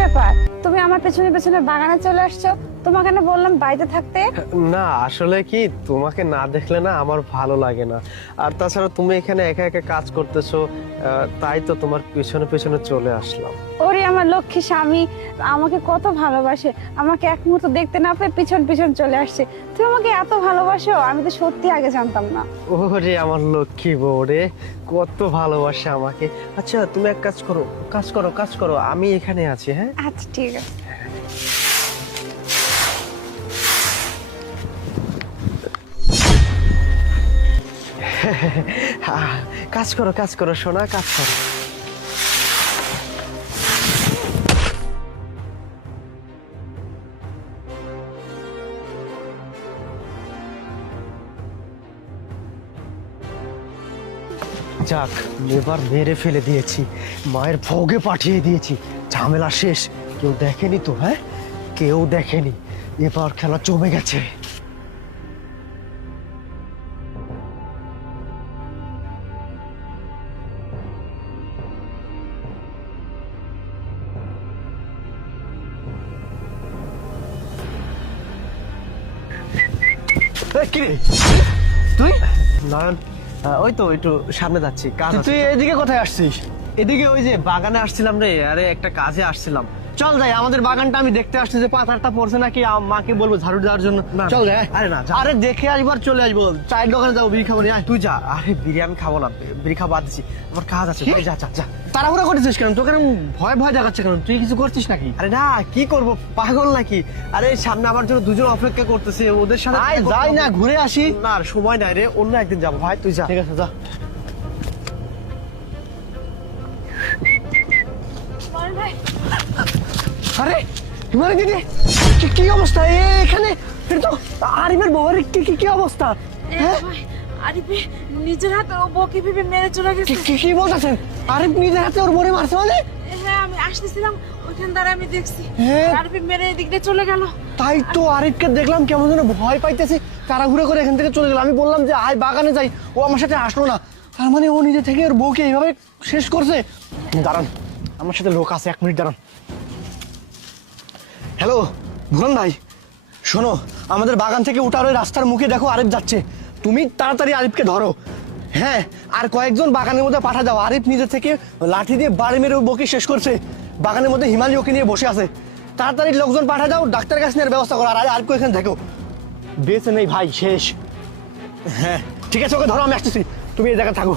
ব্যাপার, তুমি আমার পেছনে পেছনে বাগানে চলে আসছো? তোমাকে না বললাম বাড়িতে থাকতে? না আসলে কি, তোমাকে না দেখলে না আমার ভালো লাগে না। আর তাছাড়া তুমি এখানে একা একা কাজ করতেছো, তাই তো তোমার পেছনে পেছনে চলে আসলাম। ওরে আমার লক্ষ্মী স্বামী আমাকে কত ভালোবাসে, আমাকে এক মুহূর্ত দেখতে না পেয়ে পিছন পিছন চলে আসছে। তুমি আমাকে এত ভালোবাসো, আমি তো সত্যি আগে জানতাম না। ওরে আমার লক্ষ্মী বউ রে, কত ভালোবাসে আমাকে। আচ্ছা তুমি এক কাজ করো, কাজ করো, কাজ করো, আমি এখানে আছি। হ্যাঁ আচ্ছা ঠিক আছে। কাজ করো, কাজ করো সোনা, কাজ করো। যাক, এবার মেরে ফেলে দিয়েছি, মায়ের ভোগে পাঠিয়ে দিয়েছি, ঝামেলা শেষ। কেউ দেখেনি তো? হ্যাঁ, কেউ দেখেনি। এবার খেলা জমে গেছে। কিরে তুই? নয়ন, ওই তো একটু সামনে যাচ্ছি, কাজ আছে। তুই এদিকে কোথায় আসছিস? এদিকে ওই যে বাগানে আসছিলাম রে, আরে একটা কাজে আসছিলাম। চল যাই, আমাদের বাগানটা আমি দেখতে আসছি যে পাতাটা পড়ছে নাকি, মাকে বলবো ঝাড়ু দেওয়ার জন্য। না, চল যাই। আরে না, যা। আরে দেখে আসবার চলে আসবো, চায়ের দোকানে যাবো, বিড়ি খাবো। আয় তুই যা। আরে বিড়ি আমি খাবো না, বিড়ি খাবো বাদ দিছি, আমার কাজ আছে। কি? ভাই যা যা যা। তাড়াহুড়া করছিস কেন? তোকে ভয় ভয় দেখাচ্ছে কেন? তুই কিছু করছিস নাকি? আরে না, কি করব, পাগল নাকি? আরে সামনে আমার জন্য দুজন অপেক্ষা করতেছে, ওদের সাথে আয় যাই না, ঘুরে আসি। না আর সময় নাই রে, অন্য একদিন যাবো। ভাই তুই যা। ঠিক আছে, যা। আরে হিমালয় দিদি, কি অবস্থা এখানে? এটা তো আরিফের বউয়ের কি অবস্থা? হ্যাঁ, আরিফে নিজের হাতে ও বউকে ভেবে মেরে চলে গেছে। কি বলতেছেন? আরিফ নিজের হাতে ওর বোরে মারছে মানে? হ্যাঁ, আমি আসতেছিলাম ওইখান দ্বারা আমি দেখছি হ্যাঁ। আরিফে মেরে এদিক দিয়ে চলে গেল। তাই তো, আরিফকে দেখলাম কেমন যেন ভয় পাইতেছে, তাড়াহুড়ো করে এখান থেকে চলে গেল। আমি বললাম যে আয় বাগানে যাই, ও আমার সাথে আসলো না। তার মানে ও নিজে থেকে ওর বউকে এইভাবে শেষ করছে। দাঁড়ান, আমার সাথে লোক আছে, 1 মিনিট দাঁড়ান। হ্যালো ভুবন ভাই, শোনো, আমাদের বাগান থেকে উঠার ওই রাস্তার মুখে দেখো আরিফ যাচ্ছে, তুমি তাড়াতাড়ি আরিফকে ধরো। হ্যাঁ, আর কয়েকজন বাগানের মধ্যে পাঠা দাও। আরিফ নিজে থেকে লাঠি দিয়ে বাড়ি মেরে ওর বউকে শেষ করছে। বাগানের মধ্যে হিমালি ওকে নিয়ে বসে আছে, তাড়াতাড়ি লোকজন পাঠা দাও, ডাক্তারের কাছে নেওয়ার ব্যবস্থা করো। আর আরিফকে এখানে দেখো, বেঁচে নেই ভাই, শেষ। হ্যাঁ ঠিক আছে, ওকে ধরো, আমি আসতেছি, তুমি এই জায়গায় থাকো।